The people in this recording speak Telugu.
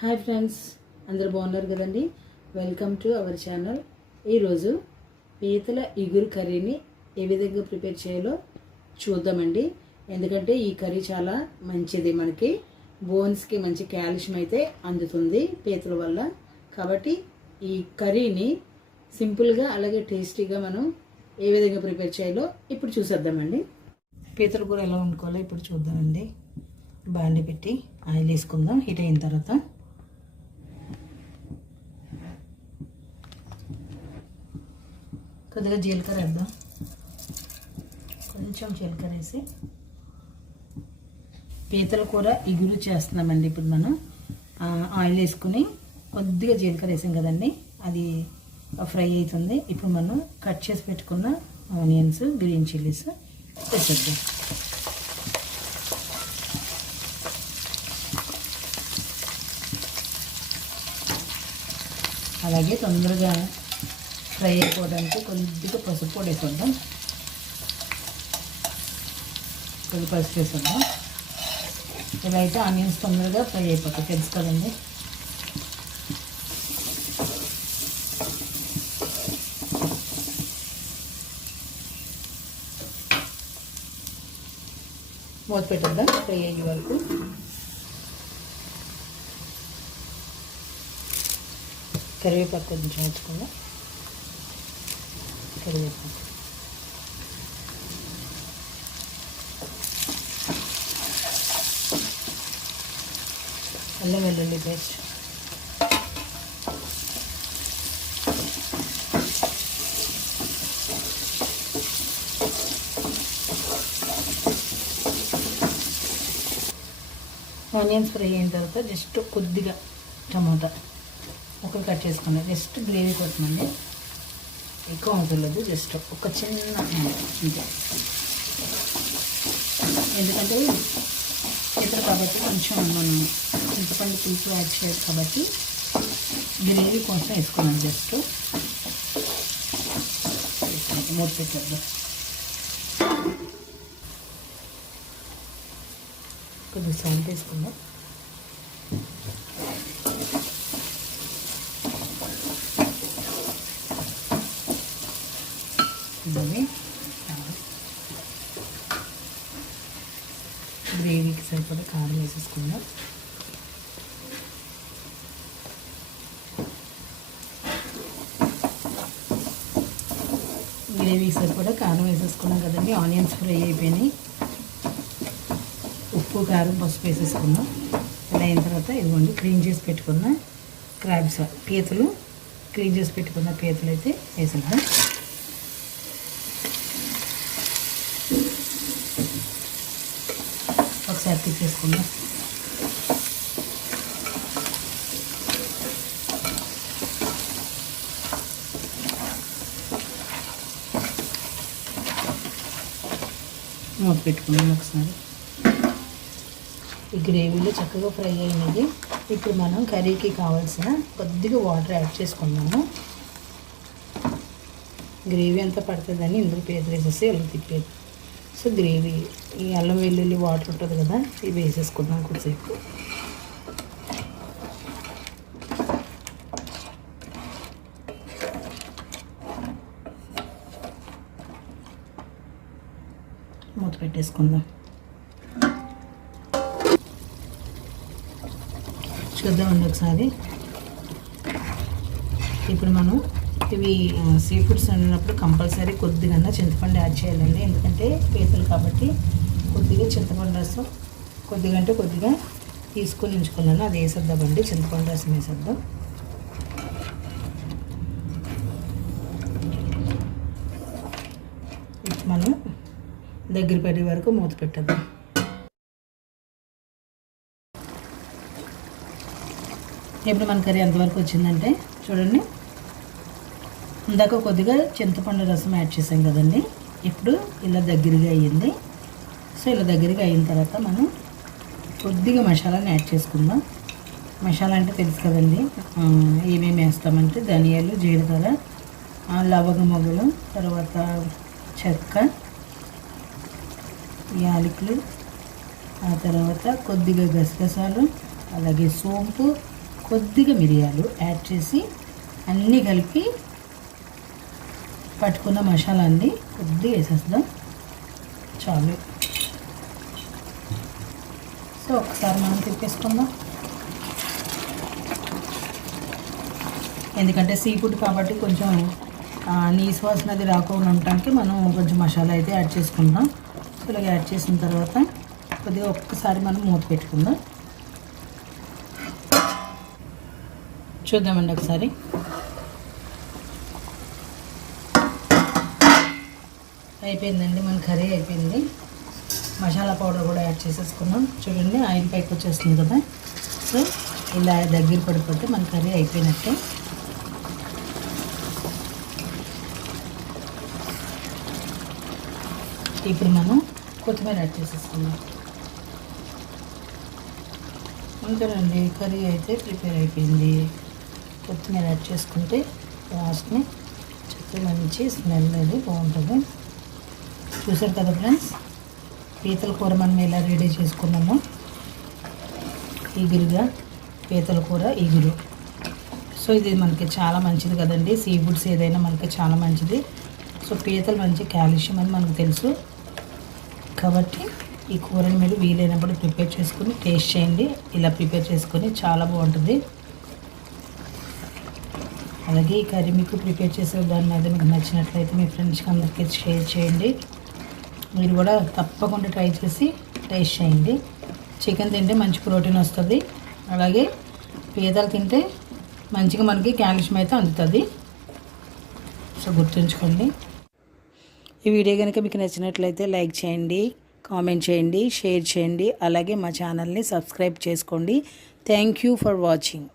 హాయ్ ఫ్రెండ్స్, అందరు బాగున్నారు కదండి. Welcome to our channel. ఈరోజు పీతల ఇగురు కర్రీని ఏ విధంగా ప్రిపేర్ చేయాలో చూద్దామండి. ఎందుకంటే ఈ కర్రీ చాలా మంచిది, మనకి బోన్స్కి మంచి కాల్షియం అయితే అందుతుంది పీతల వల్ల. కాబట్టి ఈ కర్రీని సింపుల్గా అలాగే టేస్టీగా మనం ఏ విధంగా ప్రిపేర్ చేయాలో ఇప్పుడు చూసేద్దామండి. పీతల కూర ఎలా వండుకోవాలో ఇప్పుడు చూద్దామండి. బాండి పెట్టి ఆయిల్ వేసుకుందాం. హీట్ అయిన తర్వాత కొద్దిగా జీలకర్ర వేద్దాం. కొంచెం జీలకర్ర వేసి పీతల కూర ఇగురు చేస్తున్నామండి. ఇప్పుడు మనం ఆయిల్ వేసుకుని కొద్దిగా జీలకర్ర వేసాం కదండి, అది ఫ్రై అవుతుంది. ఇప్పుడు మనం కట్ చేసి పెట్టుకున్న ఆనియన్స్, గ్రీన్ చిల్లీస్ వేసేద్దాం. అలాగే తొందరగా ఫ్రై అయిపోవడానికి కొద్దిగా పసుపు పొడి వేసేద్దాం. కొద్దిగా పసుపు వేసేద్దాం. ఇలా అయితే ఆనియన్స్ తొందరగా ఫ్రై అయిపోతాయి, తెలుసు కదండి. మూత పెట్టేద్దాం ఫ్రై అయ్యే వరకు. కరివేపాకు కొంచెం వేసుకుందాం. కరివేపాకు, అల్లం వెల్లుల్లి పేస్ట్, ఆనియన్స్ ఫ్రై అయిన తర్వాత జస్ట్ కొద్దిగా టమాటా ముక్కలు కట్ చేసుకున్నాం. జస్ట్ గ్రేవీ కొట్టమండి, ఎక్కువ అవసరం, జస్ట్ ఒక చిన్న అంతే. ఎందుకంటే ఇతర కాబట్టి కొంచెం మనం చింతపండు పులుసు యాడ్ చేయాలి కాబట్టి గ్రేవీ కొంచెం వేసుకున్నాం. జస్ట్ మూత పెట్టేద్దాం. కొద్దిగా సాల్ట్ వేసుకుందాం. గ్రేవీకి సరిపడా కారం వేసేసుకుందాం. గ్రేవీకి సరిపడా కారం వేసేసుకున్నాం కదండి. ఆనియన్స్ ఫ్రై అయిపోయినాయి. ఉప్పు, కారం, పసుపు వేసేసుకున్నాం. ఇలా అయిన తర్వాత ఇదిగోండి క్లీన్ చేసి పెట్టుకున్న క్రాబ్స్, పీతలు, క్లీన్ చేసి పెట్టుకున్న పీతలు అయితే వేసేద్దాం. ఒకసారి తిప్పేసుకుందాం. మూత పెట్టుకున్నాం ఒకసారి. ఈ గ్రేవీలో చక్కగా ఫ్రై అయినది. ఇప్పుడు మనం కర్రీకి కావాల్సిన కొద్దిగా వాటర్ యాడ్ చేసుకున్నాము. గ్రేవీ అంతా పడుతుందని ఇందులో పీతలు వేసేసి ఇలా తిప్పేది. సో గ్రేవీ, ఈ అల్లం వెల్లుల్లి వాటర్ ఉంటుంది కదా, ఇవి వేసేసుకుందాం కొద్దిసేపు. మూత పెట్టేసుకుందాం. చూద్దామండి ఒకసారి. ఇప్పుడు మనం ఇవి సీ ఫుడ్స్ వండినప్పుడు కంపల్సరీ కొద్దిగా చింతపండు యాడ్ చేయాలండి. ఎందుకంటే పీతలు కాబట్టి కొద్దిగా చింతపండు రసం, కొద్దిగా అంటే కొద్దిగా తీసుకొని ఉంచుకున్నాను, అది వేసేద్దామండి. చింతపండు రసం వేసేద్దాం. మనం దగ్గర పడే వరకు మూత పెట్టేద్దాం. ఇప్పుడు మన కర్రీ ఎంతవరకు వచ్చిందంటే చూడండి. ఇందాక కొద్దిగా చింతపండు రసం యాడ్ చేసాం కదండి, ఇప్పుడు ఇలా దగ్గరగా అయ్యింది. సో ఇలా దగ్గరగా అయిన తర్వాత మనం కొద్దిగా మసాలాని యాడ్ చేసుకుందాం. మసాలా అంటే తెలుసు కదండి, ఏమేమి వేస్తామంటే ధనియాలు, జీలకర్ర, లవంగ మొగ్గలు, తర్వాత చెక్క, యాలకులు, ఆ తర్వాత కొద్దిగా గసగసాలు, అలాగే సోంపు, కొద్దిగా మిరియాలు యాడ్ చేసి అన్నీ కలిపి పట్టుకున్న మసాలాన్ని కొద్దిగా వేసేద్దాం చాలు. సో ఒకసారి మనం తిప్పేసుకుందాం. ఎందుకంటే సీ ఫుడ్ కాబట్టి కొంచెం నీసు వాసన అది రాకుండా ఉండటానికి మనం కొంచెం మసాలా అయితే యాడ్ చేసుకుందాం. సో ఇలాగ యాడ్ చేసిన తర్వాత కొద్దిగా ఒక్కసారి మనం మూత పెట్టుకుందాం. చూద్దామండి ఒకసారి. అయిపోయిందండి, మన కర్రీ అయిపోయింది. మసాలా పౌడర్ కూడా యాడ్ చేసేసుకున్నాం. చూడండి ఆయిల్ పైకి వచ్చేస్తుంది కదా. సో ఇలా దగ్గర పడిపోతే మన కర్రీ అయిపోయినట్టే. ఇప్పుడు మనం కొత్తిమీర యాడ్ చేసేసుకుందాం. అంతేనండి, కర్రీ అయితే ప్రిపేర్ అయిపోయింది. కొత్తిమీర యాడ్ చేసుకుంటే లాస్ట్ని చక్కగా మంచి స్మెల్ అది బాగుంటుంది. చూసారు కదా ఫ్రెండ్స్, పీతల కూర మనం ఎలా రెడీ చేసుకున్నామో. ఇగురుగా పీతల కూర ఇగురు. సో ఇది మనకి చాలా మంచిది కదండి. సీ ఫుడ్స్ ఏదైనా మనకి చాలా మంచిది. సో పీతలు మంచి కాల్షియం అని మనకు తెలుసు కాబట్టి ఈ కూరని మీరు వీలైనప్పుడు ప్రిపేర్ చేసుకుని టేస్ట్ చేయండి. ఇలా ప్రిపేర్ చేసుకొని చాలా బాగుంటుంది. అలాగే ఈ కర్రీ మీకు ప్రిపేర్ చేసే దాన్ని అయితే మీకు నచ్చినట్లయితే మీ ఫ్రెండ్స్కి అందరికీ షేర్ చేయండి. మీరు కూడా తప్పకుండా ట్రై చేసి టేస్ట్ చేయండి. చికెన్ తింటే మంచి ప్రోటీన్ వస్తుంది. అలాగే పీతలు తింటే మంచిగా మనకి కాల్షియం అయితే అందుతుంది. సో గుర్తుంచుకోండి. ఈ వీడియో కనుక మీకు నచ్చినట్లయితే లైక్ చేయండి, కామెంట్ చేయండి, షేర్ చేయండి. అలాగే మా ఛానల్ని సబ్స్క్రైబ్ చేసుకోండి. Thank you for watching.